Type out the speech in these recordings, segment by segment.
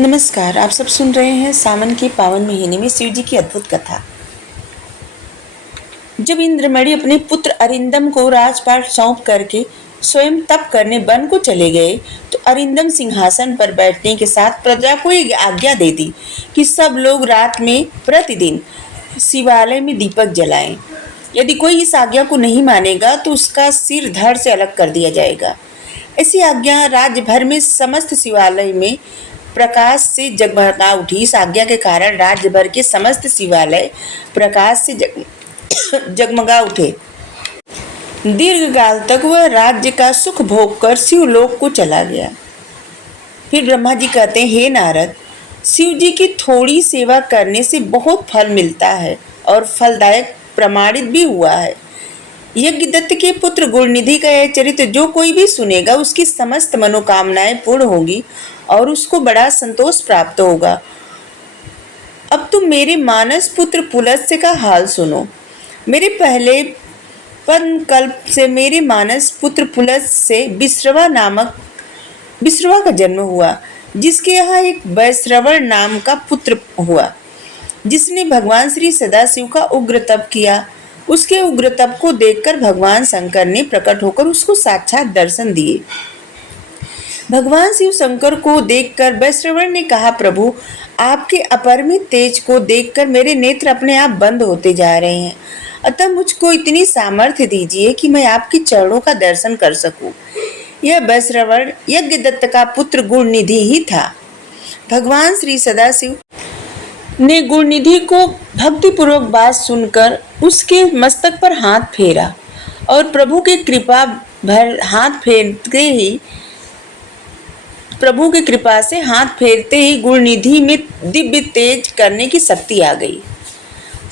नमस्कार। आप सब सुन रहे हैं सावन के पावन महीने में शिव जी की अद्भुत कथा। जब इंद्रमणि अपने पुत्र अरिंदम को राजपाट सौंप करके स्वयं तप करने वन को चले गए तो अरिंदम सिंहासन पर बैठने के साथ प्रजा को एक आज्ञा दे दी कि सब लोग रात में प्रतिदिन शिवालय में दीपक जलाएं। यदि कोई इस आज्ञा को नहीं मानेगा तो उसका सिर धड़ से अलग कर दिया जाएगा। ऐसी आज्ञा राज्य भर में समस्त शिवालय में प्रकाश से जगमगा उठी। इस आज्ञा के कारण राज्य भर के समस्त शिवालय प्रकाश से जगमगा उठे। दीर्घकाल तक वह राज्य का सुख भोग कर शिवलोक को चला गया। फिर ब्रह्मा जी कहते हैं, हे नारद, शिव जी की थोड़ी सेवा करने से बहुत फल मिलता है और फलदायक प्रमाणित भी हुआ है। यज्ञदत्त के पुत्र गुणनिधि का यह चरित्र जो कोई भी सुनेगा उसकी समस्त मनोकामनाएं पूर्ण होंगी और उसको बड़ा संतोष प्राप्त होगा। अब तुम मेरे मानस पुत्र पुलस्त्य का हाल सुनो। मेरे पहले कल्प से मेरे मानस पुत्र पुलस्त्य से विश्रवा का जन्म हुआ, जिसके यहाँ एक वैश्रवण नाम का पुत्र हुआ, जिसने भगवान श्री सदाशिव का उग्र तप किया। उसके उग्र तप को देखकर भगवान शंकर ने प्रकट होकर उसको साक्षात दर्शन दिए। भगवान शिव शंकर को देखकर वैश्रवण ने कहा, प्रभु, आपके अपरिमित तेज को देखकर मेरे नेत्र अपने आप बंद होते जा रहे हैं, अतः मुझको इतनी सामर्थ्य दीजिए कि मैं आपके चरणों का दर्शन कर सकूं। यह वैश्रवण यज्ञदत्त का पुत्र गुणनिधि ही था। भगवान श्री सदाशिव ने गुणनिधि को भक्तिपूर्वक बात सुनकर उसके मस्तक पर हाथ फेरा और प्रभु के कृपा से हाथ फेरते ही गुणनिधि में दिव्य तेज करने की शक्ति आ गई।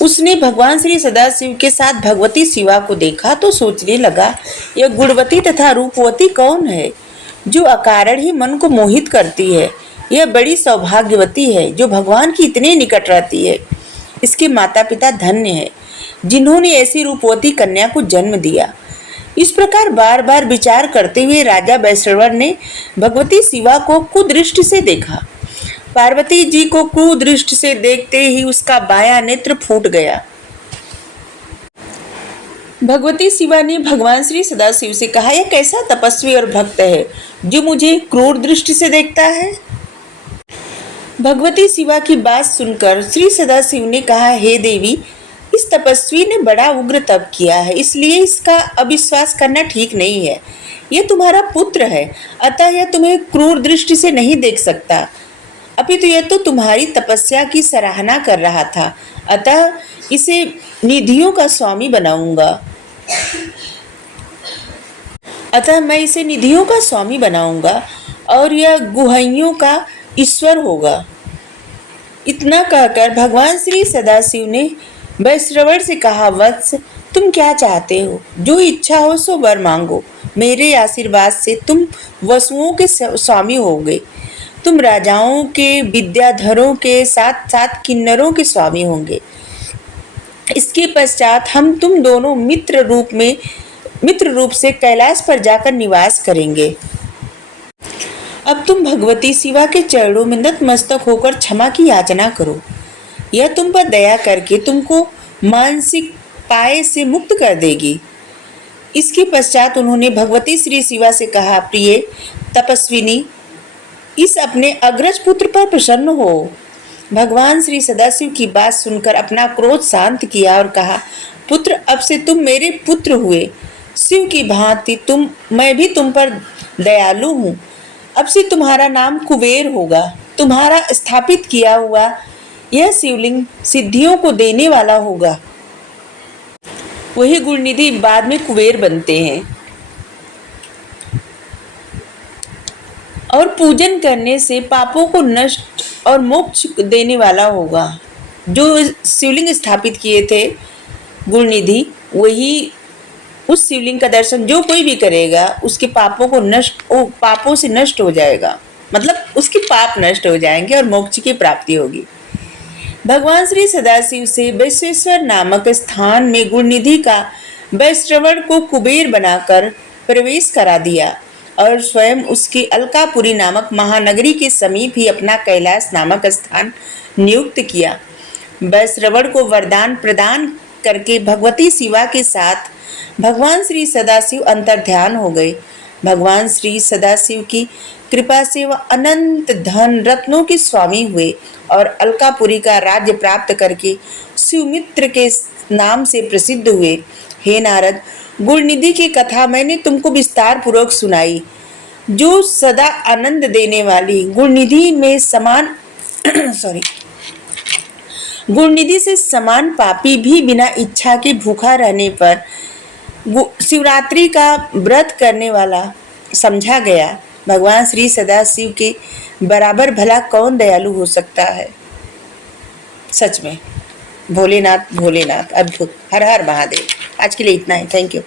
उसने भगवान श्री सदाशिव के साथ भगवती शिवा को देखा तो सोचने लगा, यह गुणवती तथा रूपवती कौन है जो अकारण ही मन को मोहित करती है। यह बड़ी सौभाग्यवती है जो भगवान की इतने निकट रहती है। इसके माता पिता धन्य है जिन्होंने ऐसी रूपवती कन्या को जन्म दिया। इस प्रकार बार बार विचार करते हुए राजा वैश्रवण ने भगवती शिवा को कुदृष्टि से देखा। पार्वती जी को कुदृष्टि से देखते ही उसका बायां नेत्र फूट गया। भगवती शिवा ने भगवान श्री सदाशिव से कहा, यह कैसा तपस्वी और भक्त है जो मुझे क्रूर दृष्टि से देखता है। भगवती शिवा की बात सुनकर श्री सदाशिव ने कहा, हे देवी, इस तपस्वी ने बड़ा उग्र तप किया है, इसलिए इसका अविश्वास करना ठीक नहीं है। यह तुम्हारा पुत्र है, अतः यह तुम्हें क्रूर दृष्टि से नहीं देख सकता, अपितु यह तो तुम्हारी तपस्या की सराहना कर रहा था, अतः इसे निधियों का स्वामी बनाऊंगा और यह गुहइयों का ईश्वर होगा। इतना कहकर भगवान श्री सदाशिव ने वैश्रवण से कहा, वत्स, तुम क्या चाहते हो? जो इच्छा हो सो वर मांगो। मेरे आशीर्वाद से तुम वसुओं के स्वामी होगे। तुम राजाओं के, विद्याधरों के साथ साथ किन्नरों के स्वामी होंगे। इसके पश्चात हम तुम दोनों मित्र रूप से कैलाश पर जाकर निवास करेंगे। अब तुम भगवती शिवा के चरणों में नतमस्तक होकर क्षमा की याचना करो। यह तुम पर दया करके तुमको मानसिक पाए से मुक्त कर देगी। इसके पश्चात उन्होंने भगवती श्री शिवा से कहा, प्रिय तपस्विनी, इस अपने अग्रज पुत्र पर प्रसन्न हो। भगवान श्री सदाशिव की बात सुनकर अपना क्रोध शांत किया और कहा, पुत्र, अब से तुम मेरे पुत्र हुए। शिव की भांति मैं भी तुम पर दयालु हूँ। अब से तुम्हारा नाम कुबेर होगा। तुम्हारा स्थापित किया हुआ यह शिवलिंग सिद्धियों को देने वाला होगा। वही गुणनिधि बाद में कुबेर बनते हैं और पूजन करने से पापों को नष्ट और मोक्ष देने वाला होगा। जो शिवलिंग स्थापित किए थे गुणनिधि, वही उस शिवलिंग का दर्शन जो कोई भी करेगा उसके पापों से नष्ट हो जाएगा, मतलब उसके पाप नष्ट हो जाएंगे और मोक्ष की प्राप्ति होगी। भगवान श्री सदाशिव से वैश्वेश्वर नामक स्थान में गुणनिधि का वैश्रवण को कुबेर बनाकर प्रवेश करा दिया और स्वयं उसकी अलकापुरी नामक महानगरी के समीप ही अपना कैलाश नामक स्थान नियुक्त किया। वैश्रवण को वरदान प्रदान करके भगवती शिवा के साथ भगवान श्री सदाशिव अंतर्ध्यान हो गए। भगवान श्री सदाशिव की कृपा से वह अनंत धन रत्नों के स्वामी हुए और अलकापुरी का राज्य प्राप्त करके सुमित्र के नाम से प्रसिद्ध हुए। हे नारद, गुणनिधि की कथा मैंने तुमको विस्तार पूर्वक सुनाई। जो सदा आनंद देने वाली गुणनिधि में समान गुणनिधि से समान पापी भी बिना इच्छा के भूखा रहने पर शिवरात्रि का व्रत करने वाला समझा गया। भगवान श्री सदाशिव के बराबर भला कौन दयालु हो सकता है। सच में भोलेनाथ भोलेनाथ अद्भुत। हर हर महादेव। आज के लिए इतना ही। Thank you.